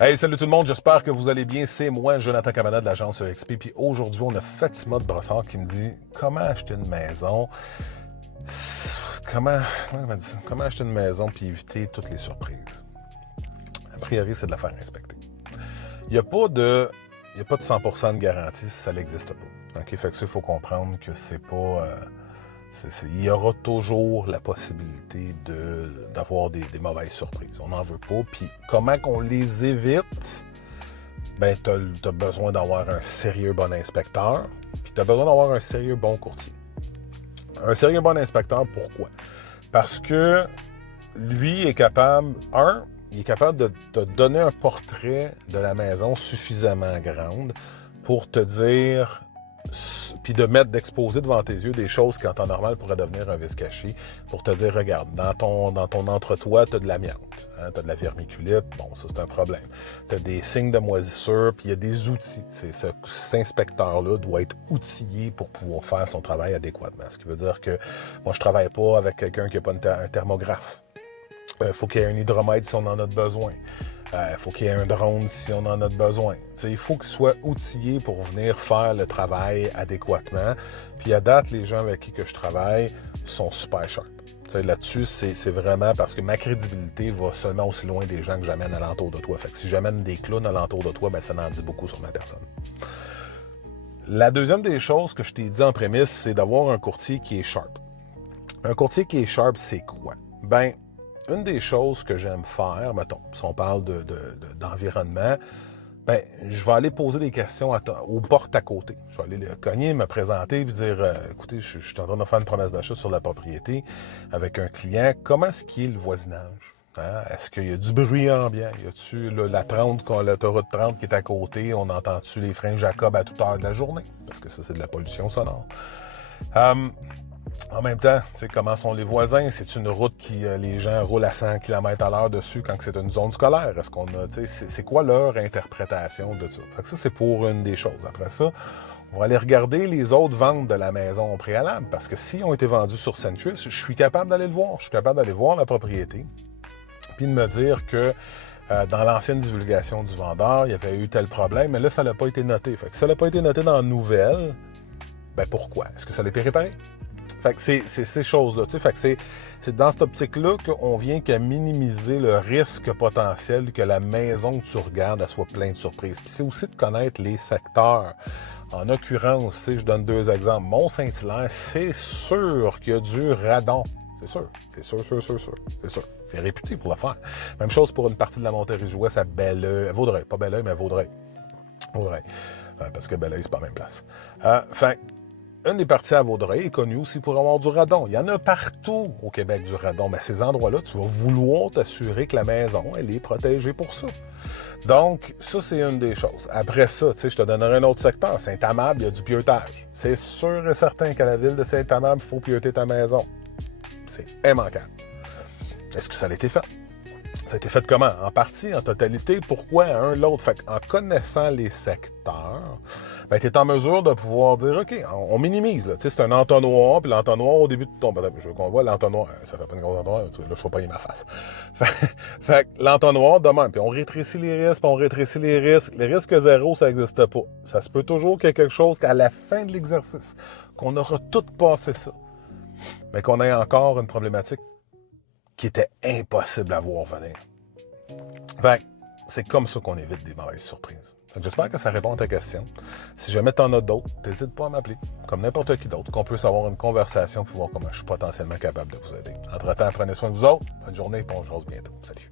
Hey, salut tout le monde, j'espère que vous allez bien. C'est moi, Jonathan Camana de l'agence EXP. Puis aujourd'hui, on a Fatima de Brossard qui me dit comment acheter une maison. Comment acheter une maison puis éviter toutes les surprises. A priori, c'est de la faire inspecter. Il n'y a pas de 100% de garantie si ça n'existe pas. OK? Fait que ça, il faut comprendre que c'est pas. Il y aura toujours la possibilité d'avoir des mauvaises surprises. On n'en veut pas. Puis comment qu'on les évite? Ben, tu as besoin d'avoir un sérieux bon inspecteur. Puis tu as besoin d'avoir un sérieux bon courtier. Un sérieux bon inspecteur, pourquoi? Parce que lui est capable, il est capable de te donner un portrait de la maison suffisamment grande pour te dire, puis d'exposer devant tes yeux des choses qui en temps normal pourraient devenir un vice caché, pour te dire, regarde, dans ton entretoit, tu as de l'amiante, hein, tu as de la vermiculite, bon, ça c'est un problème. Tu as des signes de moisissure, puis il y a des outils. Cet inspecteur-là doit être outillé pour pouvoir faire son travail adéquatement. Ce qui veut dire que moi, je travaille pas avec quelqu'un qui n'a pas un thermographe. Il faut qu'il y ait un hydromètre si on en a besoin. Il faut qu'il y ait un drone si on en a besoin. T'sais, il faut qu'il soit outillé pour venir faire le travail adéquatement. Puis à date, les gens avec qui que je travaille sont super sharp. Là-dessus, c'est vraiment parce que ma crédibilité va seulement aussi loin des gens que j'amène alentour de toi. Fait que si j'amène des clowns alentour de toi, ben, ça en dit beaucoup sur ma personne. La deuxième des choses que je t'ai dit en prémisse, c'est d'avoir un courtier qui est sharp. Un courtier qui est sharp, c'est quoi? Ben, une des choses que j'aime faire, mettons, si on parle d'environnement, ben, je vais aller poser des questions aux portes à côté. Je vais aller le cogner, me présenter et dire écoutez, je suis en train de faire une promesse d'achat sur la propriété avec un client. Comment est-ce qu'il est le voisinage? Hein? Est-ce qu'il y a du bruit ambiant? Y a-tu l'autoroute 30 qui est à côté? On entend-tu les freins Jacob à toute heure de la journée? Parce que ça, c'est de la pollution sonore. En même temps, comment sont les voisins? C'est une route qui les gens roulent à 100 km/h dessus quand c'est une zone scolaire? Est-ce qu'on a, c'est quoi leur interprétation de ça? Fait que ça, c'est pour une des choses. Après ça, on va aller regarder les autres ventes de la maison au préalable, parce que s'ils ont été vendus sur Centris, je suis capable d'aller le voir. Je suis capable d'aller voir la propriété, puis de me dire que dans l'ancienne divulgation du vendeur, il y avait eu tel problème, mais là, ça n'a pas été noté. Fait que si ça n'a pas été noté dans la nouvelle, ben pourquoi? Est-ce que ça a été réparé? Fait que c'est ces choses-là. Fait que c'est dans cette optique-là qu'on vient qu'à minimiser le risque potentiel que la maison que tu regardes elle soit pleine de surprises. Puis c'est aussi de connaître les secteurs. En l'occurrence, je donne deux exemples. Mont-Saint-Hilaire, c'est sûr qu'il y a du radon. C'est sûr. C'est sûr. C'est réputé pour le faire. Même chose pour une partie de la Montérégie-Ouest à Belleuil. Vaudreuil. Pas Belleuil, mais Vaudreuil. Parce que Belleuil, c'est pas la même place. Une des parties à Vaudreuil est connue aussi pour avoir du radon. Il y en a partout au Québec du radon, mais à ces endroits-là, tu vas vouloir t'assurer que la maison, elle est protégée pour ça. Donc, ça, c'est une des choses. Après ça, je te donnerai un autre secteur. Saint-Amable, il y a du pieutage. C'est sûr et certain qu'à la ville de Saint-Amable, il faut pieuter ta maison. C'est immanquable. Est-ce que ça a été fait? Ça a été fait comment? En partie, en totalité. Pourquoi un, l'autre? Fait qu'en connaissant les secteurs, ben, tu es en mesure de pouvoir dire, OK, on minimise. Là. C'est un entonnoir, puis l'entonnoir, au début de ton... Je veux qu'on voit l'entonnoir. Ça fait pas une grosse entonnoir. Là, je vais pas y ma face. Fait que l'entonnoir, de même. Puis on rétrécit les risques, puis on rétrécit les risques. Les risques zéro, ça n'existe pas. Ça se peut toujours qu'il y ait quelque chose qu'à la fin de l'exercice, qu'on aura tout passé ça, mais qu'on ait encore une problématique qui était impossible à voir venir. Fait c'est comme ça qu'on évite des mauvaises surprises. J'espère que ça répond à ta question. Si jamais tu en as d'autres, n'hésite pas à m'appeler, comme n'importe qui d'autre, qu'on puisse avoir une conversation pour voir comment je suis potentiellement capable de vous aider. Entre-temps, prenez soin de vous autres. Bonne journée et on se revoit bientôt. Salut.